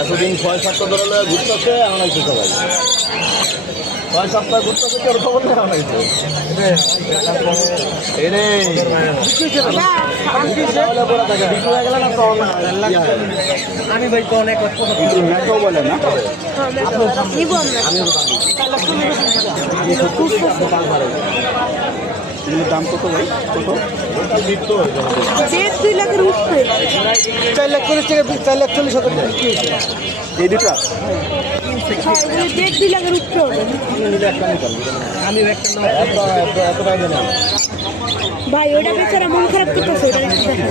এতদিন 6-7টা ধরে ঘুরতেছে এমন হয়েছে সবাই 6 সপ্তাহ ঘুরতেছে কেউ খবর নেই এমন হয়েছে আমি ভাই তো অনেক বলে না দাম কত ভাই কত 2 লাখের উপরে 4 লাখ 40 টাকা 4 লাখ 40 হাজার টাকা এই দুটা 2 লাখের উপরে হবে আমি একটা এত টাকা দেন ভাই ওটা বেচারা মন খারাপ করতেছে ওটা একটু দেখেন